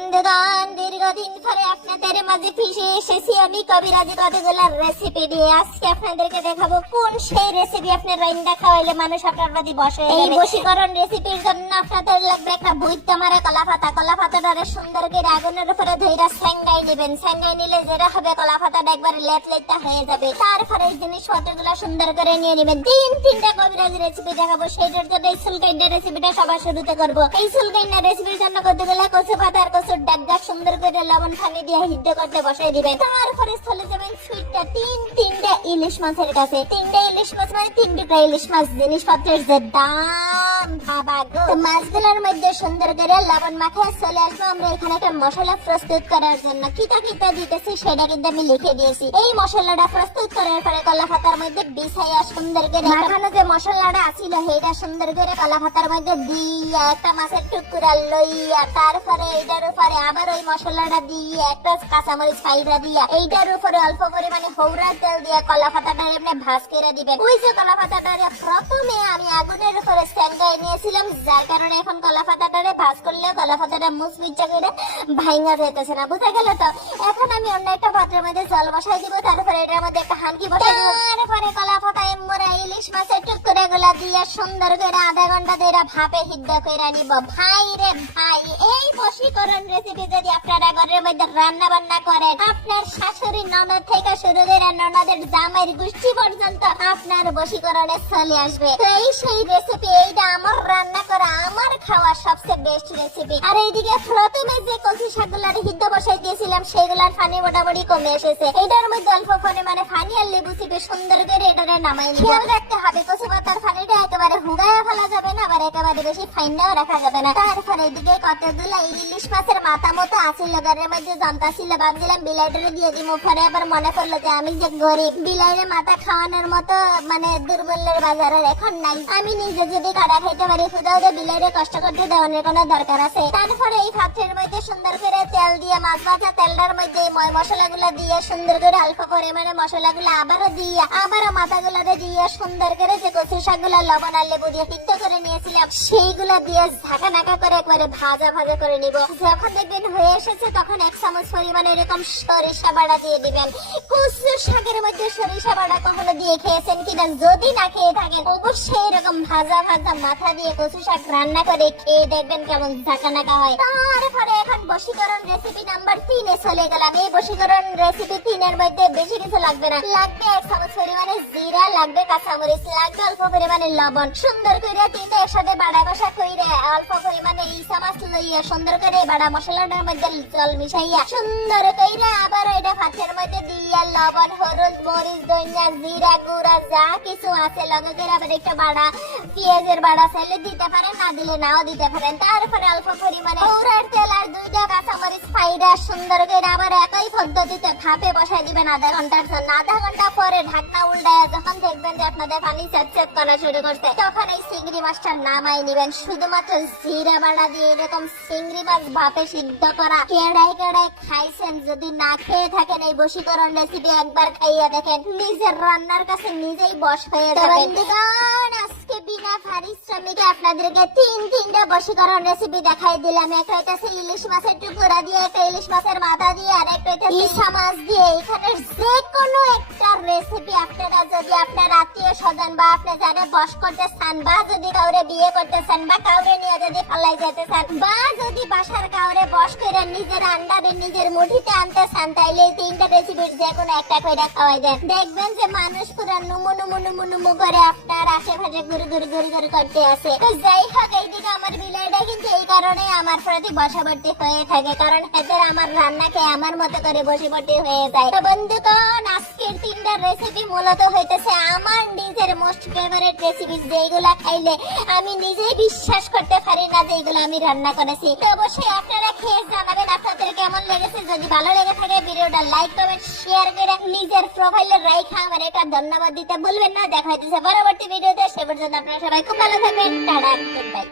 বন্ধুগণ, দীর্ঘদিন পরে আপনাদের মাঝে ফিরে এসেছি আমি কবিরাজি কতগুলো রেসিপি দিয়ে। আজকে আপনাদেরকে দেখাবো কোন সেই রেসিপি আপনি রান্না খাওয়াইলে মানুষ আপনার প্রতি বসে। এই বশীকরণ রেসিপির জন্য আপনাদের লাগবে একটা বৈদ্য মারা কলা পাতা। কলা পাতাটারে সুন্দর করে আগুনের উপরে ধইরা সেঙ্গাই নেবেন। সেঙ্গাই নিলে যেটা হবে কলা পাতাটা একবার লেট লেটটা হয়ে যাবে। তারপরে এই জিনিসপত্রগুলো সুন্দর করে নিয়ে নেবেন। তিনটা কবিরাজি রেসিপি দেখাবো। সেইটার জন্য এই সুলকাইন্ডা রেসিপিটা সবার শুরুতে করবো। এই সুলকাইন্ডা রেসিপির জন্য কতগুলো কচু পাতা আর কচুর ডাগা সুন্দর করে লবণ পানি দিয়ে সিদ্ধ করতে বসাই দিবেন। তারপরে চলে যাবেন সুইটটা তিনটা ইলিশ মাছের কাছে। তিনটা ইলিশ মাছ মানে 3 টুকরা ইলিশ মাছ। জিনিসপত্রের যে দাম বাবা গো। মাছগুলোর মধ্যে সুন্দর করে লবণ মাখিয়ে চলে আসবো আমরা এখানে একটা মশলা প্রস্তুত করার জন্য। কিতা দিতেছি সেটা কিন্তু আমি লিখে দিয়েছি। এই মশলাটা প্রস্তুত করার পরে কলা পাতার মধ্যে বিছাইয়া সুন্দর করে মাখানো যে মশলাটা আছিল সেইটা সুন্দর করে কলা পাতার মধ্যে দিয়া একটা মাছের টুকরা লইয়া তারপরে এইটার উপরে আবার ওই মশলাটা দিয়ে একটা কাঁচামরিচ ফাইরা দিয়া এইটার উপরে অল্প পরিমাণে হৌরা তেল দিয়ে কলা পাতাটা এমনি ভাজ করে দিবেন। ওই যে কলা পাতাটারে প্রথমে আমি আগুনের উপরে সেঙ্গাই নিয়েছিলাম, যার কারণে এখন কলা পাতাটারে ভাজ করলেও কলা পাতাটা মুচমিচা করে ভাঙা যাইতেছে না। বুঝা গেল তো? এখন আমি অন্য একটা পাত্রের মধ্যে জল বসাই দিব, তারপরে এটার মধ্যে একটা হাঁড়ি বসাই দিব। তারপরে কলা পাতায় মোরা ইলিশ মাছের টুকরা গুলা দিয়ে সুন্দর করে আধা ঘন্টা ধরে ভাপে সিদ্ধ করে নিব। ভাই রে ভাই, এই বশীকরণ রেসিপি যদি আপনারা ঘরের মধ্যে রান্না বান্না করেন, আপনার শাশুড়ি ননদ থেকে শুরু করে ননদের জামাইয়ের গোষ্ঠী পর্যন্ত আপনার বশীকরণে চলে আসবে। তো এই সেই রেসিপি, এইটা আমার রান্না করা আমার খাওয়া সবচেয়ে বেস্ট রেসিপি। আর এইদিকে প্রথমে যে কচু শাকগুলা সিদ্ধ বসাই দিয়েছিলাম সেগুলার পানি মোটামুটি কমে এসেছে। এটার মধ্যে অল্প পরিমাণে পানি আর লেবু চিপে সুন্দর করে এটারে নামাই নিব। খেয়াল রাখতে হবে কচু পাতার পানিটা একেবারে হুগায়া ফেলা যাবে না, আবার একেবারে বেশি ফাইনাও রাখা যাবে না। তারপরে এদিকে কতগুলা ইলিশ মাছের মাথা মতো আছিল ঘরের মধ্যে জমতা ছিল, ভাবছিলাম বিলাইটারে দিয়ে দিব। পরে আবার মনে পড়লো যে আমি যে গরিব, বিলাইরে মাথা খাওয়ানোর মতো মানে দুর্বলের বাজারের এখন নাই। আমি নিজে যদি কাটা খাইতে পারি, খুদাও বিলাইরে কষ্ট করতে দেওয়ানোর কোনো দরকার আছে। তারপরে এই পাত্রের মধ্যে সুন্দর করে তেল দিয়ে মাছ ভাজা তেলটার মধ্যে ময় মশলাগুলো দিয়ে সুন্দর করে অল্প পরিমাণে মশলাগুলো আবারও দিয়ে আবারও মাথাগুলোতে দিয়ে সুন্দর করে যে কচু শাকগুলো লবণ আর লেবু দিয়ে সিদ্ধ করে নিয়েছিলাম সেইগুলা দিয়ে ঝাঁকা নাকা করে একবারে ভাজা করে নিব। যখন দেখবেন হয়ে এসেছে তখন 1 চামচ পরিমাণে এরকম সরিষা বাটা দিয়ে দিবেন। কচু শাকের মধ্যে সরিষা বাটা কখনো দিয়ে খেয়েছেন কিনা? যদি না খেয়ে থাকেন অবশ্যই এরকম ভাজা মাথা দিয়ে কচু শাক রান্না করে খেয়ে দেখবেন কেমন ঝাঁকা নাকা হয়। তারপরে এখন বশীকরণ রেসিপি নাম্বার 3 এ চলে গেলাম। এই বশীকরণ রেসিপি 3 এর মধ্যে বেশি কিছু লাগবে না। লাগবে 1 চামচ পরিমাণে জিরা, লাগবে কাঁচামরিচ, লাগবে অল্প পরিমাণে লবণ। সুন্দর করে তিনটা একসাথে বাড়া কষা কইরে অল্প পরিমাণে এই চামচ লইয়া সুন্দর করে বাড়া মশলাটার মধ্যে জল মিশাইয়া সুন্দর কইরা আবার এটা পাত্রের মধ্যে দিয়া লবণ, হলুদ, মরিচ, ধনিয়া, জিরা গুঁড়া যা কিছু আছে লগে করে আবার একটা বাড়া পেঁয়াজের বাড়া চাইলে দিতে পারেন, না দিলে নাও দিতে পারেন। তারপরে অল্প পরিমাণে হৌরার তেল আর 2টা কাঁচামরিচ ফাইরা সুন্দর করে আবার একই পদ্ধতিতে ভাপে বসাই দিবেন আধা ঘন্টার জন্য। আধা ঘন্টা পরে ঢাকনা উল্টায় যখন দেখবেন যে আপনাদের পানি চেক করা শুরু করছে, তখন এই চিংড়ি মাছটা নামাই নিবেন। শুধুমাত্র জিরা বাড়া দিয়ে এরকম চিংড়ি মাছ ভাপে সিদ্ধ করা কেড়াই খাইছেন? যদি না খেয়ে থাকেন এই বশীকরণ রেসিপি একবার খাইয়া দেখেন, নিজের রান্নার কাছে নিজেই বশ হয়ে যাবেন। আজকে বিনা পারিশ্রমিকে আপনাদেরকে তিনটা বশীকরণ রেসিপি দেখাই দিলাম। একটা হইতেছে ইলিশ মাছের টুকরা দিয়ে, একটা ইলিশ মাছের মাথা দিয়ে, আর একটা হইতেছে ইসা মাছ দিয়ে। এখানে যে কোনো একটা রেসিপি আপনারা যদি আপনার আত্মীয় স্বজন বা আপনি যারা বশ করতে চান, বা যদি কাউরে বিয়ে করতে চান, বা কাউরে নিয়ে যদি পালাই যেতে চান, বা যদি বাসার কাউরে বশ করে নিজের আন্ডারে নিজের মুঠিতে আনতে চান, তাইলে এই 3টা রেসিপির যে কোনো একটা করে খাওয়াই দেন। দেখবেন যে মানুষ পুরো নুমু করে আপনার আশেপাশে ঘুরে করতে আছে। তো যাই হোক, এইদিকে আমার বিলাইটা কিন্তু এই কারণে আমার প্রতি বশবর্তী হয়ে থাকে, কারণ এদের আমার রান্নাকে আমার মতো করে বশবর্তী হয়ে যায়। তো বন্ধুগণ, আজকের 3টা রেসিপি মূলত হইতেছে আমার নিজের মোস্ট ফেভারিট রেসিপি, যেগুলা খাইলে আমি নিজেই বিশ্বাস করতে পারি না যে এগুলো আমি রান্না করেছি। তো অবশ্যই আপনারা খেয়ে জানাবেন আপনাদের কেমন লেগেছে। যদি ভালো লেগে থাকে ভিডিওটা লাইক কমেন্ট শেয়ার করে নিজের প্রোফাইলে রাইখা আমার একটা ধন্যবাদ দিতে ভুলবেন না। দেখা হইতেছে পরবর্তী ভিডিওতে। সে পর্যন্ত আপনারা সবাই খুব ভালো থাকবেন। Tata, good bye.